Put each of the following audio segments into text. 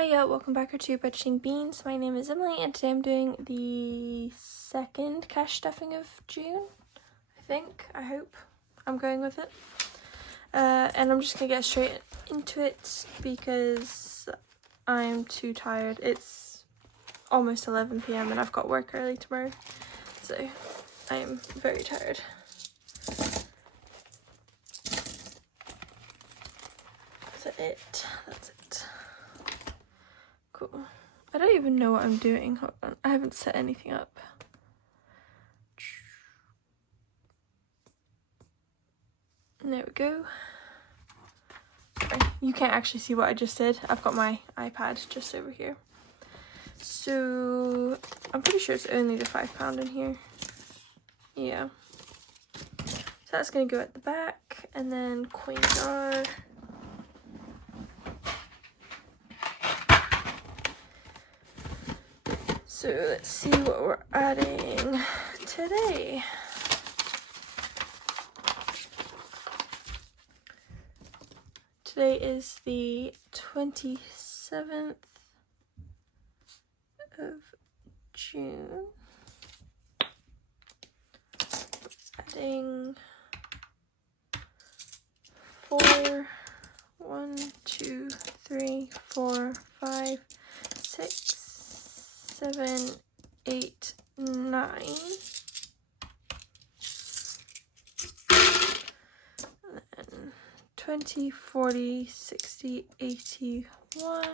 Hiya, welcome back to Budgeting Beans. My name is Emily and today I'm doing the second cash stuffing of June, I hope. I'm going with it. And I'm just going to get straight into it because I'm too tired. It's almost 11 p.m. and I've got work early tomorrow, so I am very tired. That's it. Cool. I don't even know what I'm doing. Hold on. I haven't set anything up. There we go. Sorry, you can't actually see what I just did. I've got my iPad just over here. So I'm pretty sure it's only the £5 in here. Yeah. So that's gonna go at the back, and then coin jar. So let's see what we're adding today. Today is the 27th of June. Adding 4, 1, 2, 3, 4, 5, 6, 7, 8, 9. And then 20, 40, 60, 81.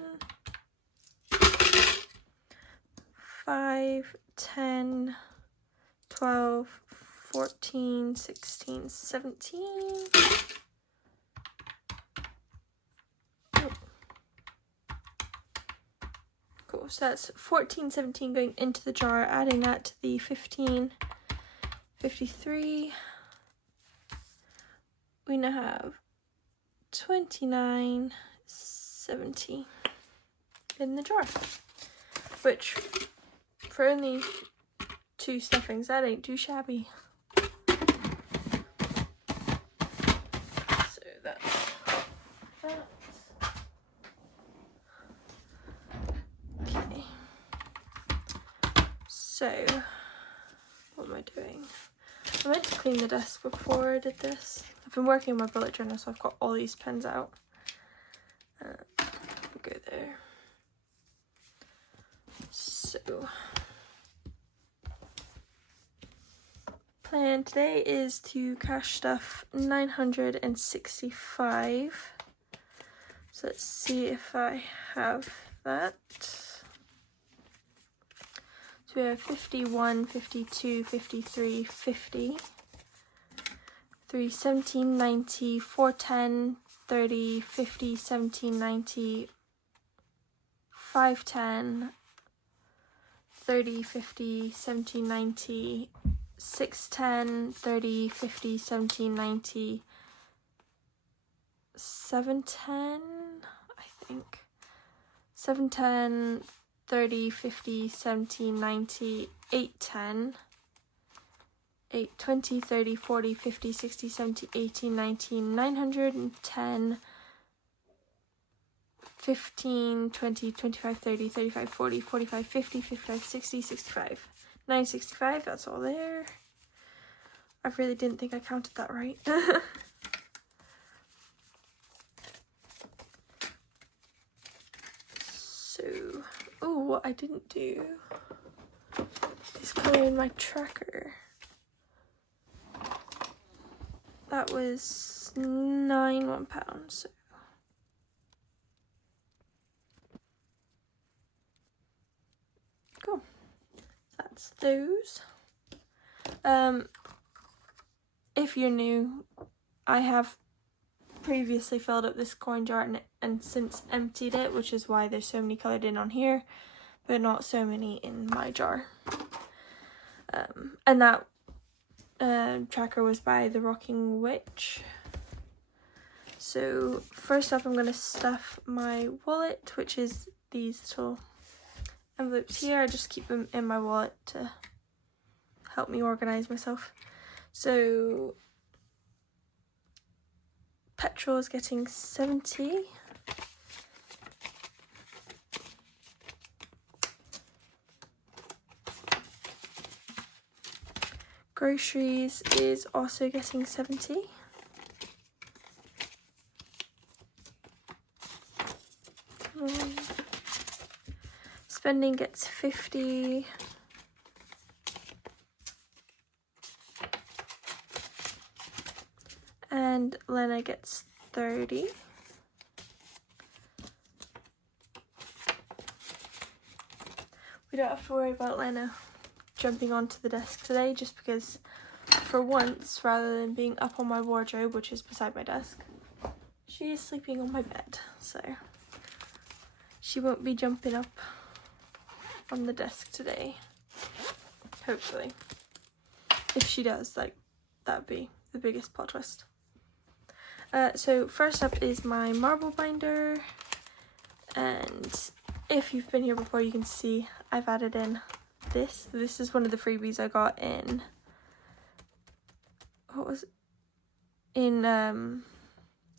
5, 10, 12, 14, 16, 17. Cool, so that's 14, 17 going into the jar, adding that to the 15, 53. We now have 29, 70 in the jar, which for only 2 stuffings, that ain't too shabby. So that's that. Okay. So, what am I doing? I meant to clean the desk before I did this. I've been working on my bullet journal, so I've got all these pens out. Go there. So, plan today is to cash stuff 965. So let's see if I have that. So we have 51, 52, 53, 50. 3, 17, 90, 4, 10, 30, 50, 17, 90, 5, 10, 30, 50, 17, 90, 6, 10, 30, 50, 17, 90, 7, 10, I think. 7, 10, 30, 50, 17, 90, 8, 10. 8, 20, 30, 40, 50, 60, 70, 80, 90, 910, 15, 20, 25, 30, 35, 40, 45, 50, 55, 60, 65. 965, that's all there. I really didn't think I counted that right. So, oh, what I didn't do is color in my tracker. That was £9. So cool. That's those. If you're new, I have previously filled up this coin jar and since emptied it, which is why there's so many coloured in on here, but not so many in my jar. And that tracker was by the Rocking Witch. So first up I'm going to stuff my wallet, which is these little envelopes here. I just keep them in my wallet to help me organise myself. So petrol is getting 70. Groceries is also getting 70. Spending gets 50. And Lena gets 30. We don't have to worry about Lena jumping onto the desk today, just because for once, rather than being up on my wardrobe, which is beside my desk, she is sleeping on my bed, so she won't be jumping up on the desk today, hopefully. If she does, like, that'd be the biggest plot twist. So first up is my marble binder, and if you've been here before, you can see I've added in this. This is one of the freebies I got in, what was it? In an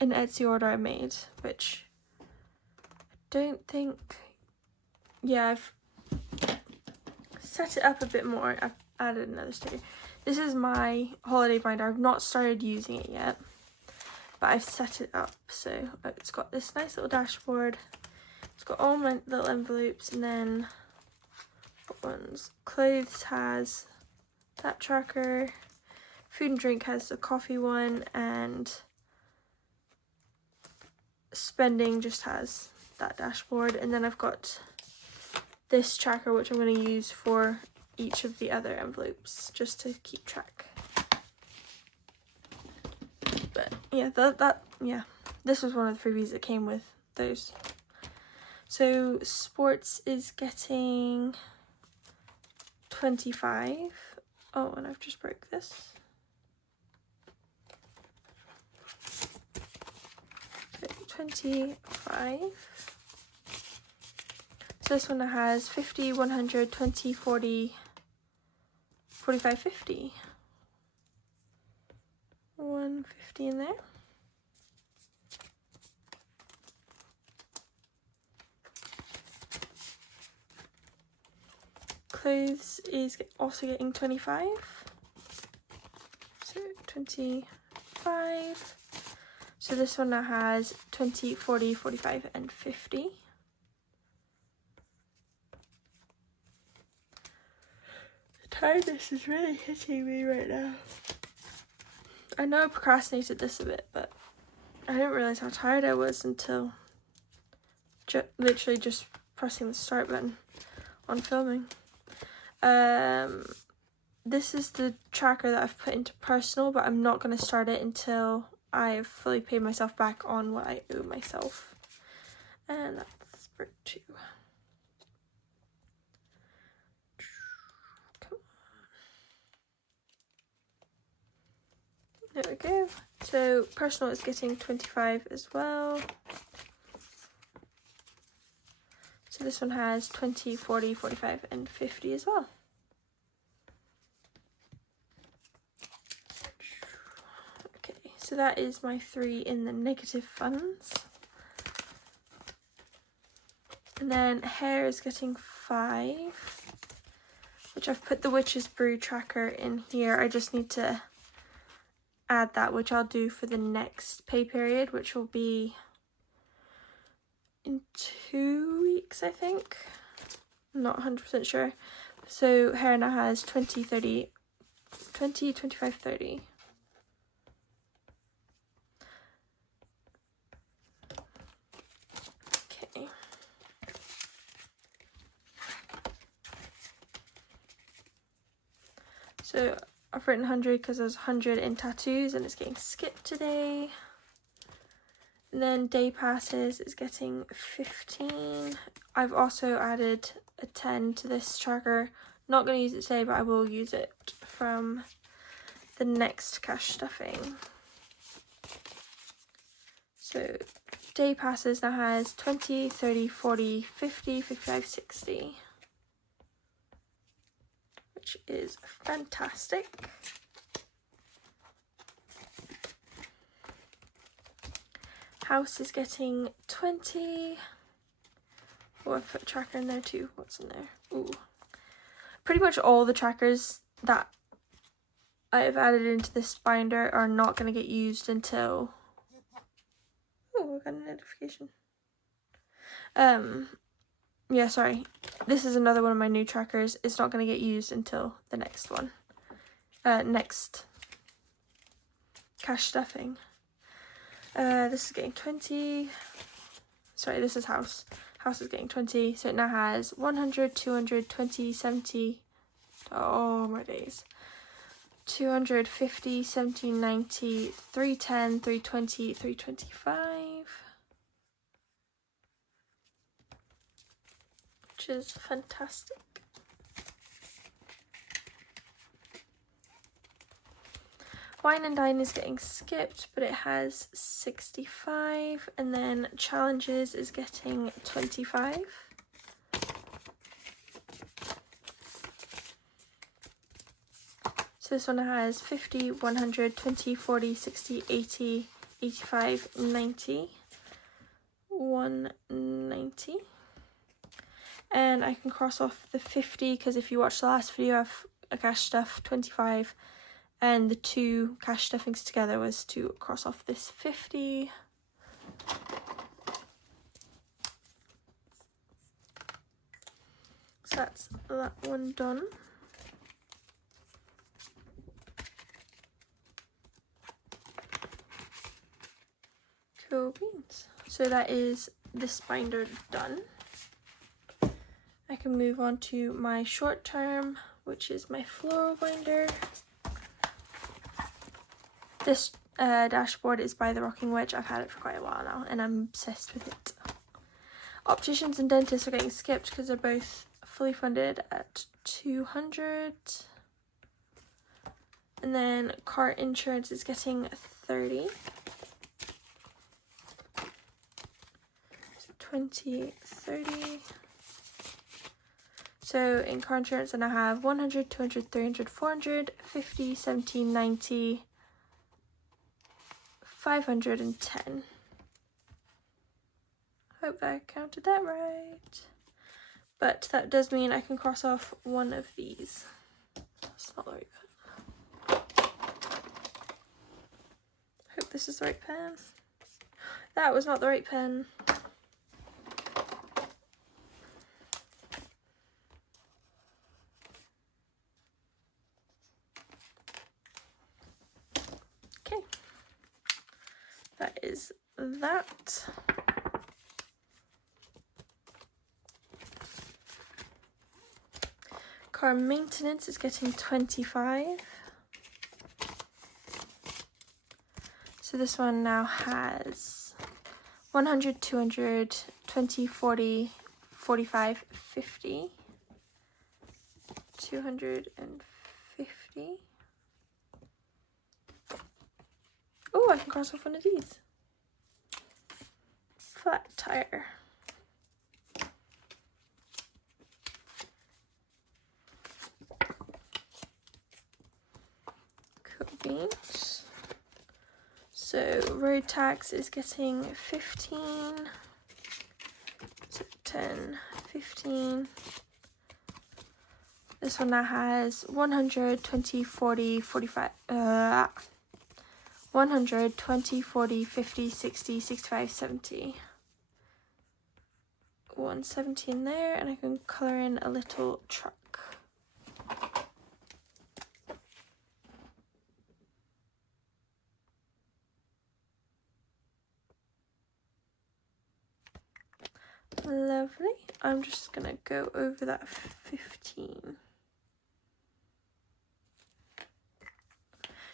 Etsy order I made, which I don't think, yeah, I've set it up a bit more. I've added another sticker. This is my holiday binder. I've not started using it yet, but I've set it up. So it's got this nice little dashboard. It's got all my little envelopes, and then what ones? Clothes has that tracker. Food and drink has the coffee one, and spending just has that dashboard. And then I've got this tracker, which I'm going to use for each of the other envelopes, just to keep track. But yeah, yeah, this was one of the freebies that came with those. So sports is getting 25. Oh, and I've just broke this. So 25. So this one has 50, 100, 20, 40, 45, 50. 150 in there. Clothes is also getting 25. So 25. So this one now has 20, 40, 45, and 50. The tiredness is really hitting me right now. I know I procrastinated this a bit, but I didn't realise how tired I was until literally just pressing the start button on filming. This is the tracker that I've put into personal, but I'm not going to start it until I've fully paid myself back on what I owe myself. And that's for 2. Come on. There we go. So personal is getting 25 as well. So this one has 20, 40, 45, and 50 as well. Okay, so that is my 3 in the negative funds. And then hair is getting 5, which I've put the Witch's Brew tracker in here. I just need to add that, which I'll do for the next pay period, which will be in 2 weeks, I think. I'm not 100% sure. So hair now has 20, 30, 20, 25, 30. Okay. So I've written 100 because there's 100 in tattoos and it's getting skipped today. And then day passes is getting 15. I've also added a 10 to this tracker. Not going to use it today, but I will use it from the next cash stuffing. So day passes now has 20, 30, 40, 50, 55, 60. Which is fantastic. House is getting 20. Oh, I've put a tracker in there too. What's in there? Ooh. Pretty much all the trackers that I've added into this binder are not going to get used until... Oh, I got a notification. Yeah, sorry. This is another one of my new trackers. It's not going to get used until the next one. Next cash stuffing. This is getting 20. Sorry, this is house. House is getting 20. So it now has 100, 200, 20, 70. Oh my days. 250, 70, 90, 310, 320, 325. Which is fantastic. Wine and Dine is getting skipped, but it has 65, and then Challenges is getting 25. So this one has 50, 100, 20, 40, 60, 80, 85, 90, 190. And I can cross off the 50 because if you watch the last video of a cash stuff 25 and the two cash stuffings together was to cross off this 50. So that's that one done. Cool beans. So that is this binder done. I can move on to my short term, which is my floral binder. This dashboard is by the Rocking Wedge. I've had it for quite a while now and I'm obsessed with it. Opticians and dentists are getting skipped because they're both fully funded at 200. And then car insurance is getting 30. 20, 30. So in car insurance, then I have 100, 200, 300, 400, 50, 70, 90, 510. Hope I counted that right. But that does mean I can cross off one of these. That's not the right pen. Hope this is the right pen. That was not the right pen. Okay. That is that. Car maintenance is getting 25. So this one now has 100, 200, 20, 40, 45, 50. 250. Oh, I can cross off one of these. Flat tire. Cool beans. So road tax is getting 15. So 10, 15. This one now has 100, 20, 40, 45, 100, 20, 40, 50, 60, 65, 70. 170 in there, and I can colour in a little truck. Lovely. I'm just gonna go over that 15.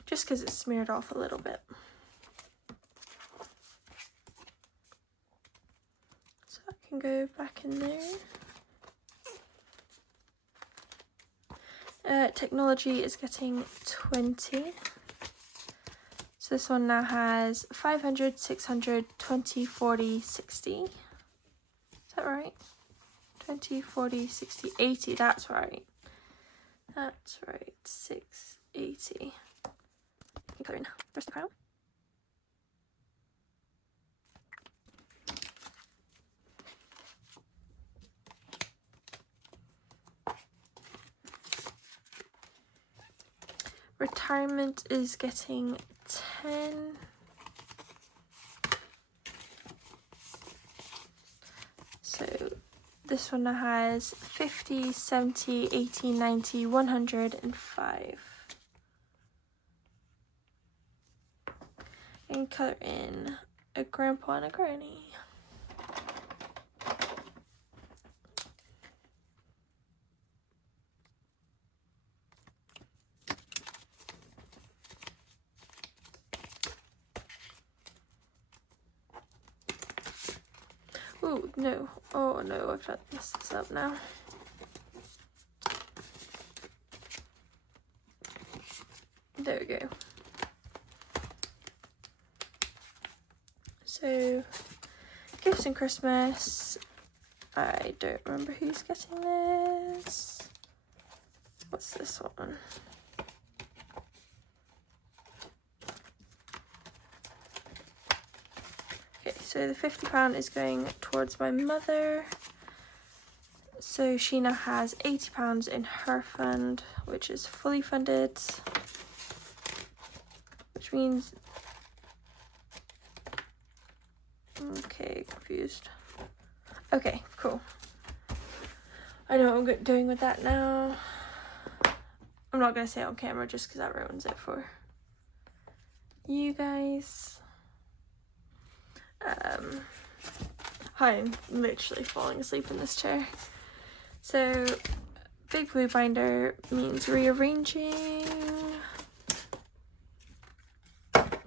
Just because it's smeared off a little bit. So I can go back in there. Technology is getting 20. So this one now has 500, 600, 20, 40, 60. Is that right? 20, 40, 60, 80. That's right. That's right. 680. Colour in the rest of the crown. Retirement is getting 10. So this one now has 50, 70, 80, 90, 100, and 5. And colour in a grandpa and a granny. Oh no, oh no, I've got this up now. There we go. So, gifts and Christmas. I don't remember who's getting this. What's this one? Okay, so the £50 is going towards my mother. So she now has £80 in her fund, which is fully funded. Which means... Okay, confused. Okay, cool. I know what I'm doing with that now. I'm not going to say it on camera just because that ruins it for you guys. I'm literally falling asleep in this chair. So, big blue binder means rearranging.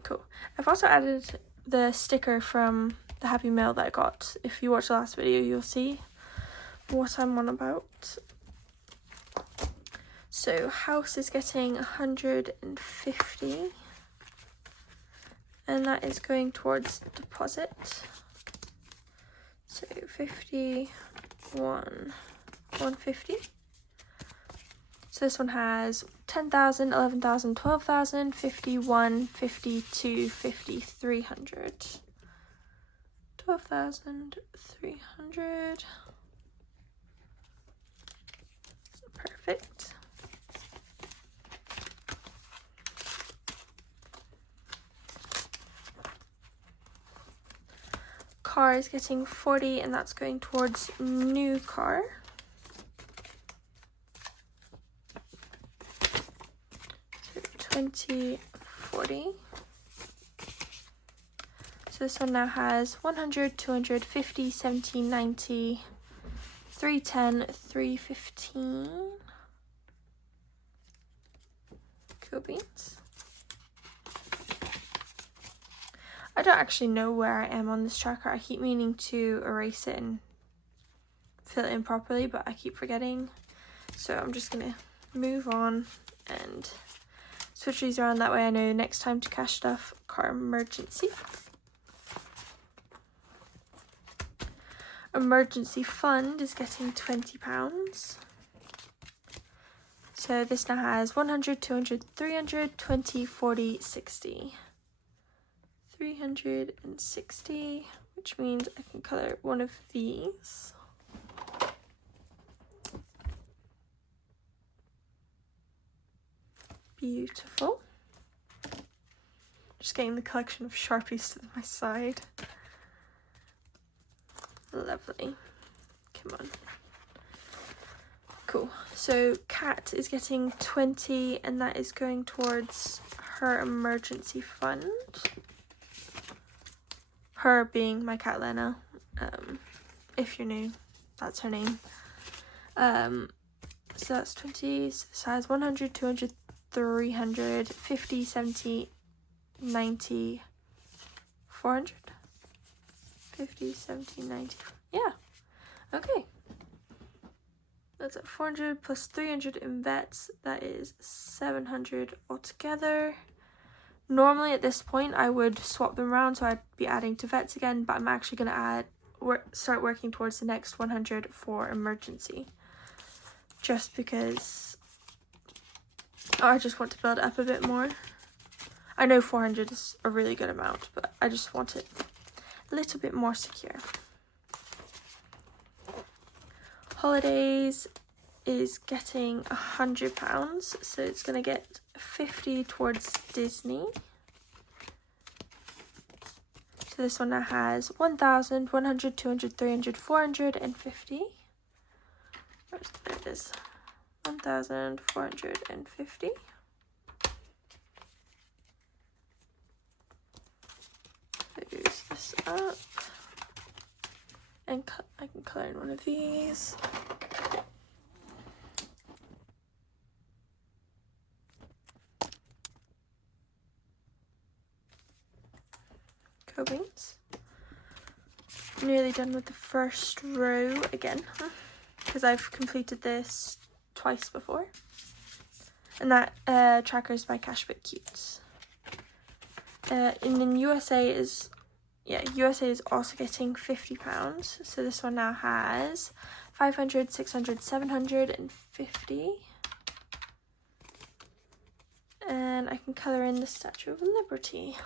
Cool. I've also added the sticker from the Happy Mail that I got. If you watch the last video, you'll see what I'm on about. So, house is getting 150. And that is going towards deposit. So 50, 150. So this one has 10,000, 11,000, 12,000, 51, 52, 50, 300. 12,300. Perfect. Car is getting 40, and that's going towards new car. So 20, 40. So this one now has 100, 200, 50, 70, 90, 310, 315. Cool beans. I don't actually know where I am on this tracker. I keep meaning to erase it and fill it in properly, but I keep forgetting. So I'm just gonna move on and switch these around. That way I know next time to cash stuff. Car emergency. Emergency fund is getting £20. So this now has 100, 200, 300, 20, 40, 60. 360, which means I can colour one of these. Beautiful. Just getting the collection of Sharpies to my side. Lovely. Come on. Cool. So Kat is getting 20, and that is going towards her emergency fund. Her being my cat Lena. If you're new, that's her name. So that's 20. So this has 100, 200, 300, 50, 70, 90, 400. 50, 70, 90. Yeah. Okay. That's at 400 plus 300 in vets. That is 700 altogether. Normally at this point I would swap them around, so I'd be adding to vets again, but I'm actually going to start working towards the next 100 for emergency. Just because I just want to build up a bit more. I know 400 is a really good amount, but I just want it a little bit more secure. Holidays is getting £100, so it's going to get 50 towards Disney. So this one now has 1,000, 100, 200, 300, 450. There it is. 1,450. Use this up. And I can colour in one of these. Beans. Nearly done with the first row again, because I've completed this twice before. And that tracker is by Cashbook Cutes. And then USA is also getting £50. So this one now has 500, 600, 750. And I can colour in the Statue of Liberty,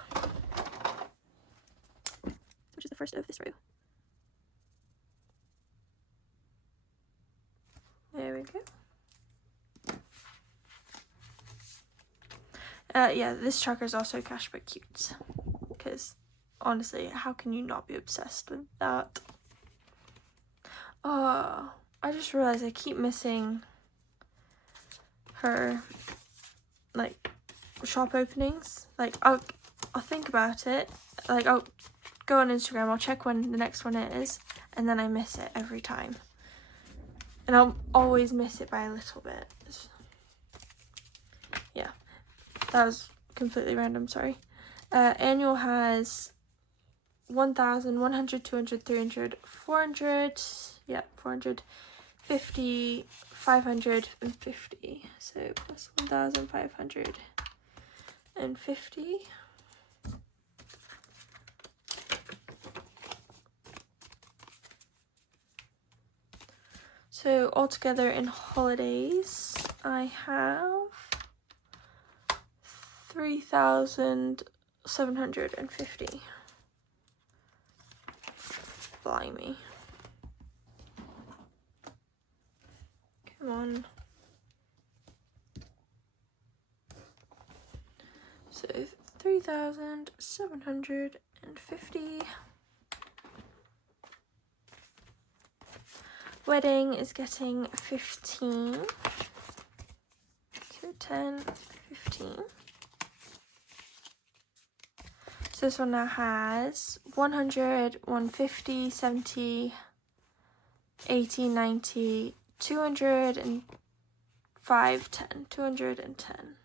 which is the first of this row. There we go. Yeah, this tracker is also Cashbook Cutes, because honestly, how can you not be obsessed with that? Oh, I just realized I keep missing her, like, shop openings. Like, I'll think about it. Like, I'll go on Instagram, I'll check when the next one is, and then I miss it every time. And I'll always miss it by a little bit. Yeah, that was completely random, sorry. Annual has 1,000, 100, 200, 300, 400, yeah, 450, 550, so plus 1,550. So altogether in holidays, I have 3,750. Blimey. Come on. So 3,750. Wedding is getting 15. So 10, 15. So this one now has 100, 150, 70, 80, 90, 205, 10. 210.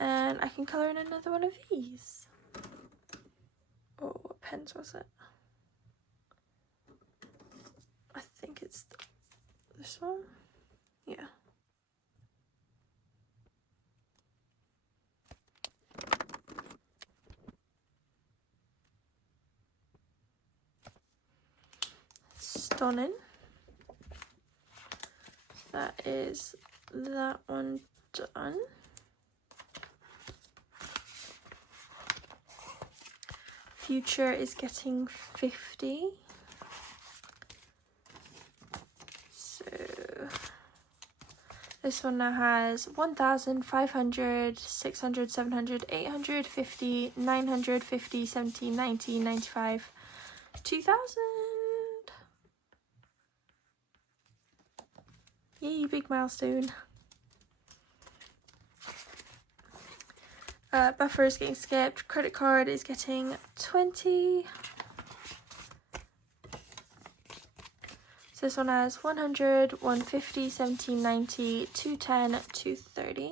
And I can colour in another one of these. Oh, what pens was it? I think it's this one. Yeah. Stunning. That is that one done. Future is getting 50. So this one now has 1,000, 500, 600, 700, 800, 50, 950, 70, 90, 95, 2,000. Yay, big milestone. Buffer is getting skipped. Credit card is getting 20. So this one has 100, 150, 70, 90, 210, 230.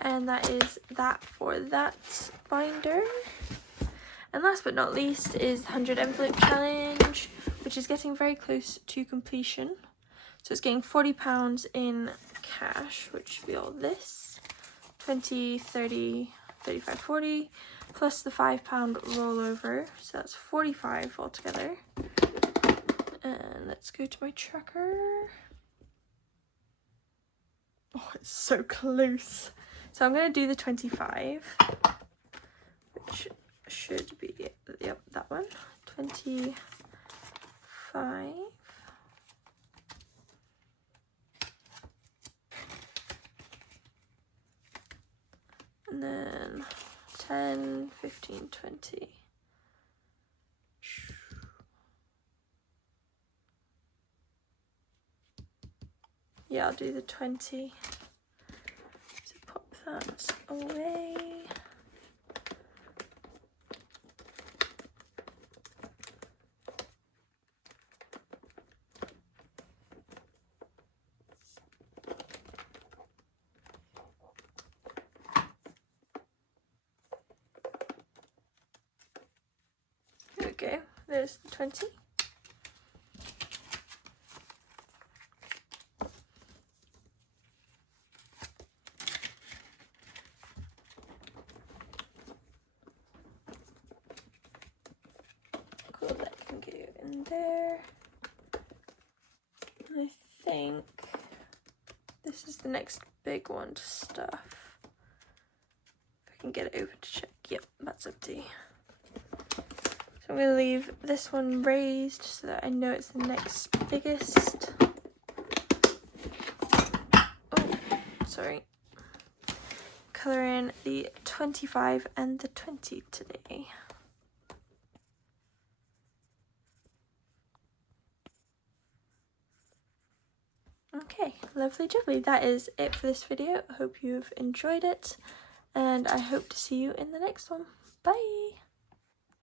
And that is that for that binder. And last but not least is 100 envelope challenge, which is getting very close to completion. So it's getting £40 in cash, which should be all this. 20, 30, 35, 40, plus the £5 rollover. So that's 45 altogether. And let's go to my tracker. Oh, it's so close. So I'm going to do the 25, which should be yep, that one. 25. And then 10, 15, 20. Yeah, I'll do the 20. So pop that away. There we go, there's the 20. Cool, that can go in there. And I think this is the next big one to stuff. If I can get it open to check. Yep, that's empty. So I'm going to leave this one raised so that I know it's the next biggest. Oh, sorry. Colour in the 25 and the 20 today. Okay, lovely jubbly. That is it for this video. I hope you've enjoyed it, and I hope to see you in the next one. Bye!